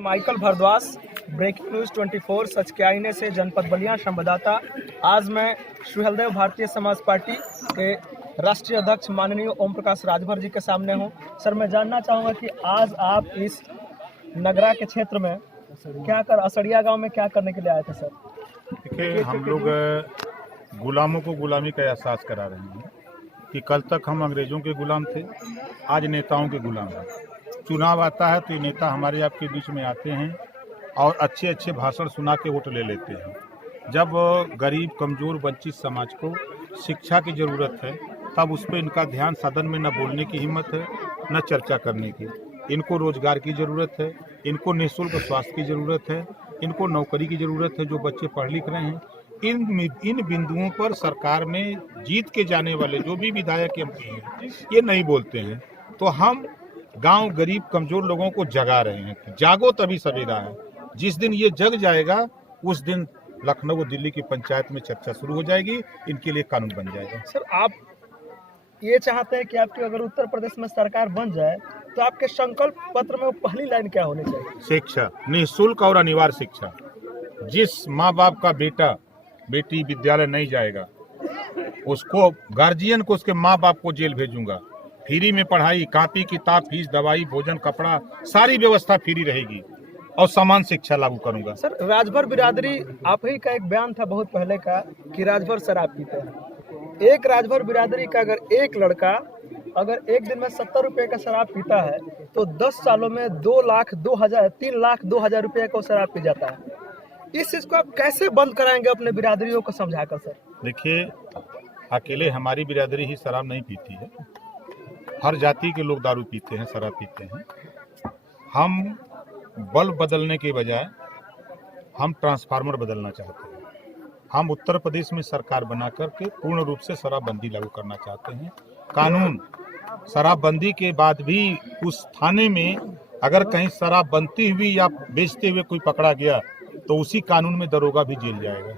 Michael Bhardwaj, breaking news 24 सच के आईने से जनपद बलिया संवाददाता। आज मैं सुहेलदेव भारतीय समाज पार्टी के राष्ट्रीय अध्यक्ष माननीय ओम प्रकाश राजभर जी के सामने हूं। सर, मैं जानना चाहूँगा कि आज आप इस नगरा के क्षेत्र में असड़िया गांव में क्या करने के लिए आए थे सर? देखिए, हम लोग गुलामों को गुलामी का एहसास करा रहे हैं कि कल तक हम अंग्रेजों के गुलाम थे, आज नेताओं के गुलाम हैं। चुनाव आता है तो ये नेता हमारे आपके बीच में आते हैं और अच्छे अच्छे भाषण सुना के वोट ले लेते हैं। जब गरीब, कमज़ोर, वंचित समाज को शिक्षा की ज़रूरत है तब उस पर इनका ध्यान सदन में न बोलने की हिम्मत है, न चर्चा करने की। इनको रोजगार की ज़रूरत है, इनको निःशुल्क स्वास्थ्य की ज़रूरत है, इनको नौकरी की ज़रूरत है, जो बच्चे पढ़ लिख रहे हैं। इन बिंदुओं पर सरकार में जीत के जाने वाले जो भी विधायक एमपी हैं ये नहीं बोलते हैं। तो हम गांव, गरीब, कमज़ोर लोगों को जगा रहे हैं। जागो तभी सवेरा है। जिस दिन ये जग जाएगा उस दिन लखनऊ, दिल्ली की पंचायत में चर्चा शुरू हो जाएगी, इनके लिए कानून बन जाएगा। सर, आप ये चाहते हैं कि आपकी अगर उत्तर प्रदेश में सरकार बन जाए तो आपके संकल्प पत्र में पहली लाइन क्या होनी चाहिए? शिक्षा, निःशुल्क और अनिवार्य शिक्षा। जिस माँ बाप का बेटा बेटी विद्यालय नहीं जाएगा उसको, गार्जियन को, उसके माँ बाप को जेल भेजूंगा। फ्री में पढ़ाई, कापी किताब, फीस, दवाई, भोजन, कपड़ा, सारी व्यवस्था फ्री रहेगी और समान शिक्षा लागू करूंगा। सर, राजभर बिरादरी, आप ही का एक बयान था बहुत पहले का कि राजभर शराब पीते हैं। एक राजभर बिरादरी का अगर एक लड़का अगर एक दिन में 70 रुपये का शराब पीता है तो 10 सालों में 3,02,000 रुपये को शराब पी जाता है। इस चीज को आप कैसे बंद कराएंगे अपने बिरादरियों को समझाकर सर? देखिए, अकेले हमारी बिरादरी ही शराब नहीं पीती है, हर जाति के लोग दारू पीते हैं, शराब पीते हैं। हम बल्ब बदलने के बजाय हम ट्रांसफार्मर बदलना चाहते हैं। हम उत्तर प्रदेश में सरकार बना करके पूर्ण रूप से शराबबंदी लागू करना चाहते हैं। कानून, शराबबंदी के बाद भी उस थाने में अगर कहीं शराब बनती हुई या बेचते हुए कोई पकड़ा गया तो उसी कानून में दरोगा भी जेल जाएगा।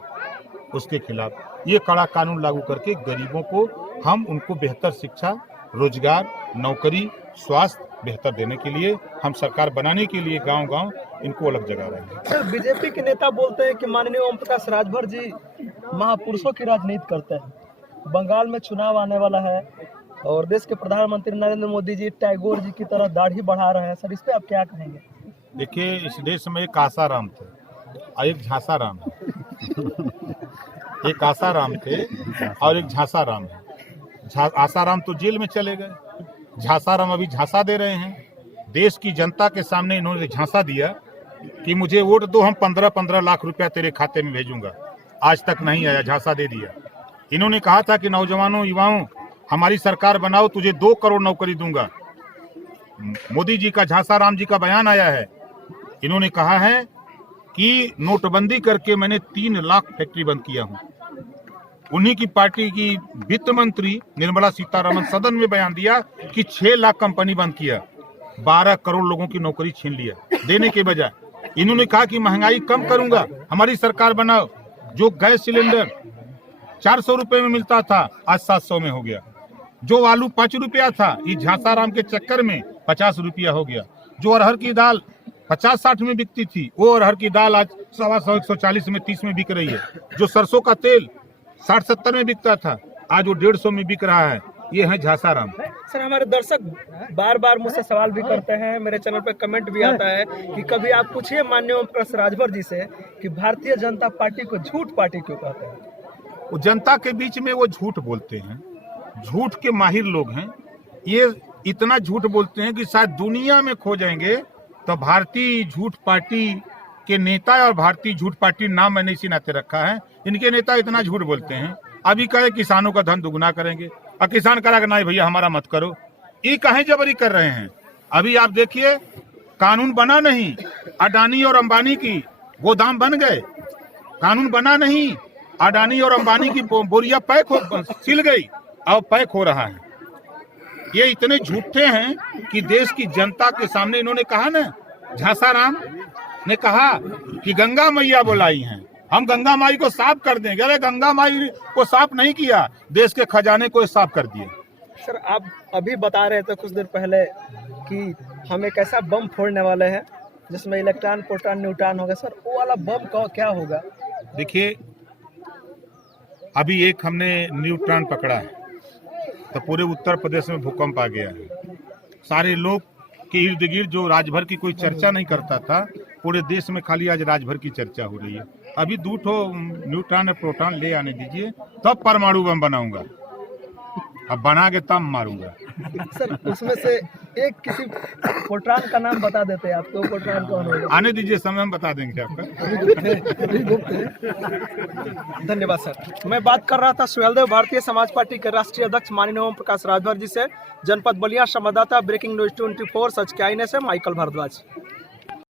उसके खिलाफ ये कड़ा कानून लागू करके गरीबों को हम उनको बेहतर शिक्षा, रोजगार, नौकरी, स्वास्थ्य बेहतर देने के लिए, हम सरकार बनाने के लिए गांव-गांव इनको अलग जगा रहे हैं। सर, बीजेपी के नेता बोलते हैं कि माननीय ओम प्रकाश राजभर जी महापुरुषों की राजनीति करते हैं। बंगाल में चुनाव आने वाला है और देश के प्रधानमंत्री नरेंद्र मोदी जी टैगोर जी की तरह दाढ़ी बढ़ा रहे हैं। सर, इस पे आप क्या कहेंगे? देखिए, इस देश में एक आसाराम थे और एक झांसाराम है। एक आसाराम थे और एक झांसाराम है। आसाराम तो जेल में चले गए, झांसाराम अभी झांसा दे रहे हैं। देश की जनता के सामने इन्होंने झांसा दिया कि मुझे वोट दो, हम 15-15 लाख रुपया तेरे खाते में भेजूंगा। आज तक नहीं आया, झांसा दे दिया। इन्होंने कहा था कि नौजवानों, युवाओं, हमारी सरकार बनाओ, तुझे 2 करोड़ नौकरी दूंगा। मोदी जी का, झांसाराम जी का बयान आया है। इन्होंने कहा है कि नोटबंदी करके मैंने 3 लाख फैक्ट्री बंद किया हूं। उन्हीं की पार्टी की वित्त मंत्री निर्मला सीतारमण सदन में बयान दिया कि 6 लाख कंपनी बंद किया, 12 करोड़ लोगों की नौकरी छीन लिया देने के बजाय। इन्होंने कहा कि महंगाई कम करूंगा, हमारी सरकार बनाओ। जो गैस सिलेंडर 400 रुपए में मिलता था आज 700 में हो गया। जो आलू 5 रुपया था, इस झांसाराम के चक्कर में 50 रुपया हो गया। जो अरहर की दाल 50-60 में बिकती थी, वो अरहर की दाल आज 125, 140 में, 30 में बिक रही है। जो सरसों का तेल 60-70 में बिकता था, आज वो 150 में बिक रहा है। ये है झांसाराम। सर, हमारे दर्शक बार बार मुझसे सवाल भी करते हैं, मेरे चैनल पे कमेंट भी आता है कि कभी आप पूछिए माननीय ओम प्रकाश राजभर जी से कि भारतीय जनता पार्टी को झूठ पार्टी क्यों कहते हैं? वो जनता के बीच में वो झूठ बोलते हैं, झूठ के माहिर लोग हैं। ये इतना झूठ बोलते हैं कि शायद दुनिया में खो जाएंगे तो भारतीय झूठ पार्टी के नेता, और भारतीय झूठ पार्टी नाम मैंने इसी नाते रखा है। इनके नेता इतना झूठ बोलते हैं। अभी कहे किसानों का धन दुगना करेंगे और किसान करा कि नहीं भैया हमारा मत करो। ये कहे जबरी कर रहे हैं। अभी आप देखिए, कानून बना नहीं, अडानी और अंबानी की गोदाम बन गए। कानून बना नहीं, अडानी और अंबानी की बोरिया सिल गई और पैक हो रहा है। ये इतने झूठे हैं कि देश की जनता के सामने इन्होंने कहा ना, झांसाराम ने कहा कि गंगा मैया बुलाई हैं, हम गंगा माई को साफ कर देंगे। अरे गंगा माई को साफ नहीं किया, देश के खजाने को साफ कर दिए। सर, आप अभी बता रहे थे कुछ देर पहले कि हम एक ऐसा बम फोड़ने वाले हैं जिसमें इलेक्ट्रॉन, प्रोटॉन, न्यूट्रॉन होगा सर, वो वाला बम का क्या होगा? देखिए, अभी एक हमने न्यूट्रॉन पकड़ा है तो पूरे उत्तर प्रदेश में भूकंप आ गया है। सारे लोग के इर्द गिर्द जो राजभर की कोई चर्चा नहीं करता था, पूरे देश में खाली आज राजभर की चर्चा हो रही है। अभी 2 ठो न्यूट्रॉन और प्रोटॉन ले आने दीजिए, तब परमाणु बम बनाऊंगा। अब बना के तब मारूंगा। सर उसमें से एक किसी प्रोटॉन का नाम बता देते हैं आपको, प्रोटॉन कौन होगा? आने दीजिए, समय हम बता देंगे आपका। धन्यवाद सर। मैं बात कर रहा था सुहेलदेव भारतीय समाज पार्टी के राष्ट्रीय अध्यक्ष माननीय ओम प्रकाश राजभर जी से। जनपद बलिया संवाददाता ब्रेकिंग न्यूज 24 सच के आईने से माइकल भारद्वाज।